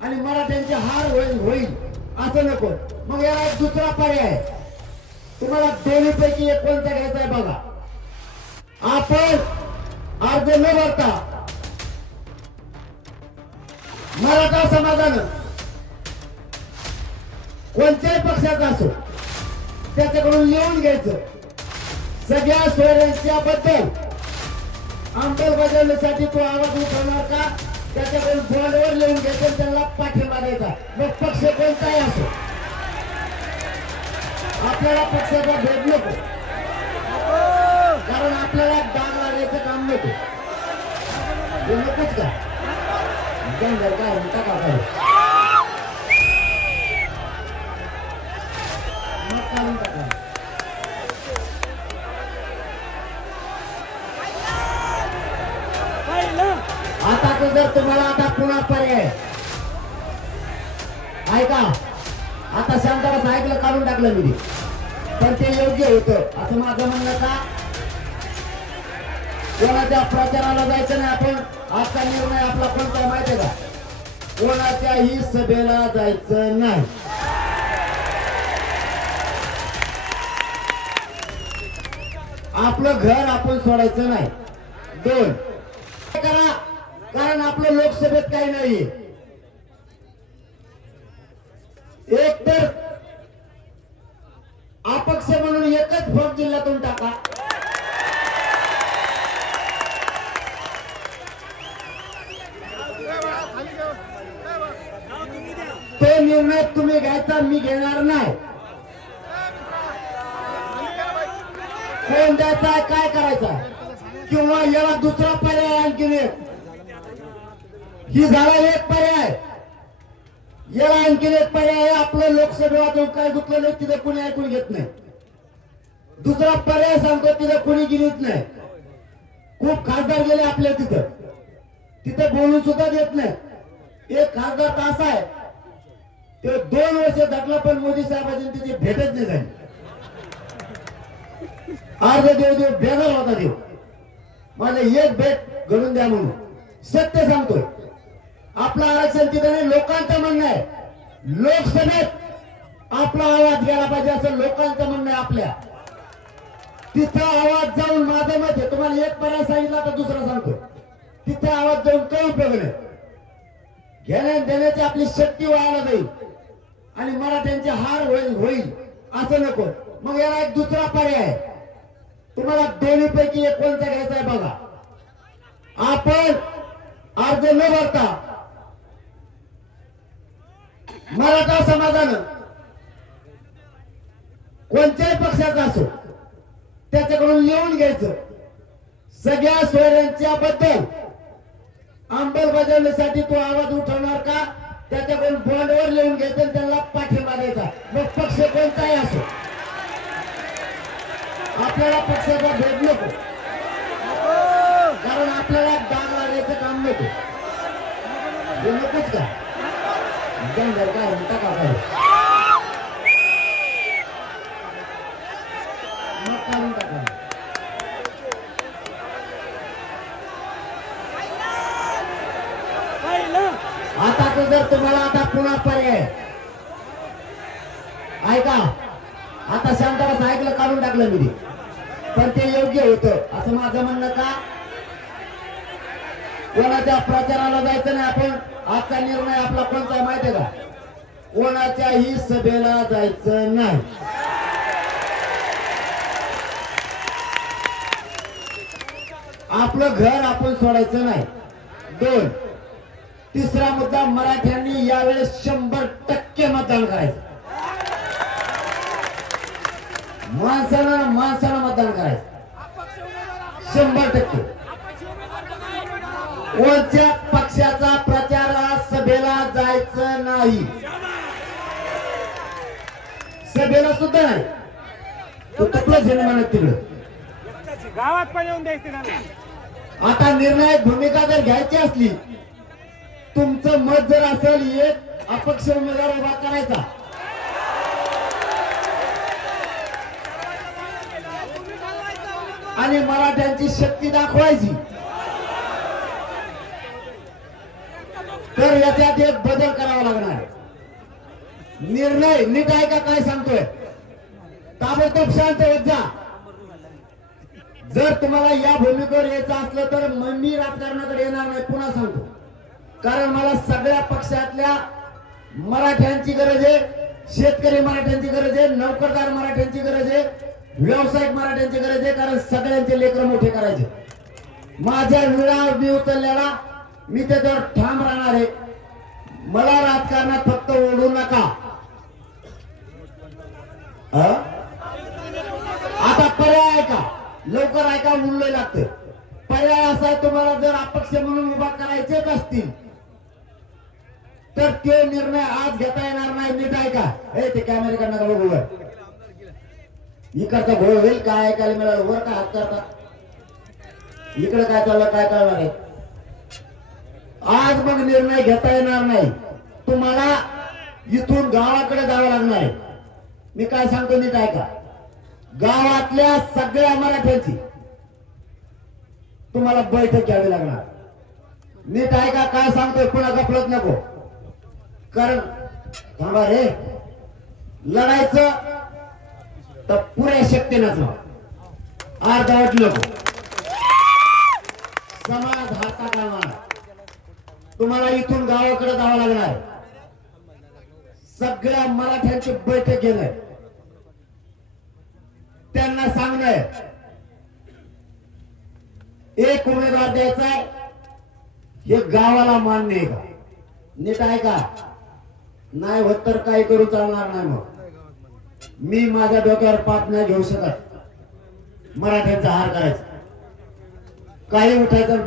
आणि मराठ्यांची हार होईल होईल. असं नको. मग याला एक दुसरा पर्याय. आहे. तुम्हाला दोन्ही पैकी एक कोणता घ्यायचा आहे बघा. आपण अर्ज न भरता मराठा समाजानं कोणत्याही पक्षाचा असो त्याच्याकडून लिहून घ्यायचं. सगळ्या सोयऱ्यांच्या बद्दल अंमलबजावणीसाठी तो आवाज उठवणार का? त्याच्याकडून बॉन्डवर लिहून घ्यायचं आणि त्यांना पाठिंबा द्यायचा. मग पक्ष कोणताही असो. आपल्याला पक्षाचा भेद नको. कारण आपल्याला दाग लागायचं काम नको. हे नकोच का? काय म्हणता का तुम्हाला आता पुन्हा पर्याय. ऐका आता शांतारास ऐकलं काढून टाकलं मी. पण ते योग्य होतं असं माझं म्हणणं का? कोणाच्या प्रचाराला जायचं नाही आपण? आजचा निर्णय आपला कोणता आहे माहितीये का? कोणाच्याही सभेला जायचं नाही. आपलं घर आपण सोडायचं नाही. दोन. करा. आपलं लोकसभेत काही नाही. एक तर अपक्ष म्हणून एकच फॉर्म जिल्ह्यातून टाका. तो निर्णय तुम्ही घ्यायचा मी घेणार नाही. कोण द्यायचा काय करायचा? किंवा याला दुसरा पर्याय आणखीन एक. ही झाला एक पर्याय. याला आणखीन एक पर्याय आहे, आपलं लोकसभेवाचून काय दुखलं नाही तिथे कुणी ऐकून घेत नाही. दुसरा पर्याय सांगतो तिथे कुणी गिरीत नाही. खूप खासदार गेले आपल्या तिथं. तिथं बोलून सुद्धा देत नाही. एक खासदार तर असा आहे ते दोन वर्ष झटला पण मोदी साहेबांची तिथे भेटच नाही झाली. अर्ध देव देव बेजार होता देव. मला एक भेट घडून द्या म्हणून. सत्य सांगतोय. आपलं आरक्षण तिथं नाही लोकांचं म्हणणं आहे. लोकसभेत आपला आवाज गेला पाहिजे असं लोकांचं म्हणणं आहे आपल्या. तिथं आवाज जाऊन माझं मत आहे. तुम्हाला एक पर्याय सांगितला तर दुसरा सांगतो. तिथे आवाज जाऊन काही उपयोग नाही? घेण्या देण्याची आपली शक्ती व्हायला जाईल. आणि मराठ्यांची हार होईल होईल. असं नको. मग याला एक दुसरा पर्याय आहे. तुम्हाला दोन्ही पैकी एक कोणता घ्यायचा आहे बघा. आपण अर्ज न भरता मराठा समाजानं कोणत्याही पक्षाचा असो त्याच्याकडून लिहून घ्यायचं. सगळ्या सोयऱ्यांच्या बद्दल अंमलबजावणीसाठी तो आवाज उठवणार का? त्याच्याकडून बॉन्डवर लिहून घ्यायचं त्याला त्यांना पाठिंबा द्यायचा. मग पक्ष कोणताही असो आपल्याला पक्षाचा भेद नको. कारण आपल्याला डाग लागायचं काम नको. हे नकोच का? जंगल काय म्हणता का काय मग काढून टाका आता तो जर तुम्हाला आता पुन्हा पर्याय. ऐका. आता शांतारास ऐकलं काढून टाकलं मी पण ते योग्य होतं. असं माझं म्हणणं का? कोणाच्या प्रचाराला जायचं नाही आपण? आजचा निर्णय आपला कोणता आहे माहितीये का? कोणाच्याही सभेला जायचं नाही. आपलं घर आपण सोडायचं नाही. दोन तिसरा मुद्दा मराठ्यांनी यावेळेस शंभर टक्के मतदान करायचं. माणसानं माणसानं मतदान करायचं. शंभर टक्के. कोणत्या पक्षाचा प्रचार सभेला जायचं नाही? सभेला सुद्धा नाही. तो झेल म्हणत तिकडं? गावात पण येऊन द्यायचे आता निर्णायक भूमिका जर घ्यायची असली तुमचं मत जर असेल एक अपक्ष उमेदवार उभा करायचा. आणि मराठ्यांची शक्ती दाखवायची. तर याच्यात एक बदल करावा लागणार निर्णय नीट आहे का काय सांगतोय? ताबडतोब शांत होत जा. जर तुम्हाला या भूमिकेवर यायचं असलं तर मग मी राजकारणाकडे येणार नाही पुन्हा सांगतो. कारण मला सगळ्या पक्षातल्या मराठ्यांची गरज आहे शेतकरी मराठ्यांची गरज आहे नोकरदार मराठ्यांची गरज आहे व्यावसायिक मराठ्यांची गरज आहे कारण सगळ्यांचे लेकर मोठे करायचे. माझ्या विळा मी उचलल्याला मी त्याच्यावर ठाम राहणार आहे. मला राजकारणात फक्त ओढू नका. आता पर्याय ऐका लवकर ऐका मूल्य लागतं पर्याय असा आहे तुम्हाला जर अपक्ष म्हणून उभा करायचेच असतील तर ते निर्णय आज घेता येणार नाही. नीट ऐका हे ते कॅमेरे नका बघू इकडचा घोळ होईल काय ऐकायला मिळालं? वर काय हात करता? इकडे काय चाललं काय कळणार आहे? आज मग निर्णय घेता येणार नाही. तुम्हाला इथून गावाकडे जावं लागणार आहे. मी काय सांगतो नीट ऐका. गावातल्या सगळ्या मराठ्यांची तुम्हाला बैठक घ्यावी लागणार. नीट ऐका काय सांगतोय पुन्हा गपलत नको. कारण थांबा रे. लढायचं तर पुऱ्या शक्तीनंच व्हा. अर्धवट नको. समाज हाता तुम्हाला इथून गावाकडे जावं लागणार. सगळ्या मराठ्यांची बैठक घेणं त्यांना सांगणं एक उमेदवार द्यायचा हे गावाला मान्य आहे का? नीट आहे का? नाही होत तर काही करू चालणार नाही मग. मी माझ्या डोक्यावर पाप नाही घेऊ शकत. मराठ्यांचा हार करायचा. काही उठायचं